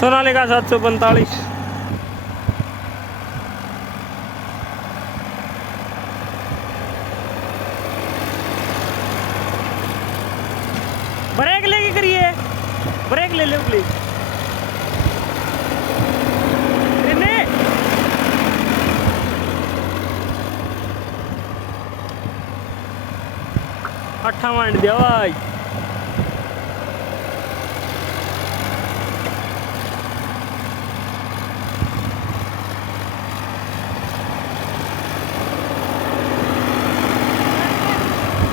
Sonalika 745। Break लेके करिए, break ले लो प्लीज। 58 दिया भाई।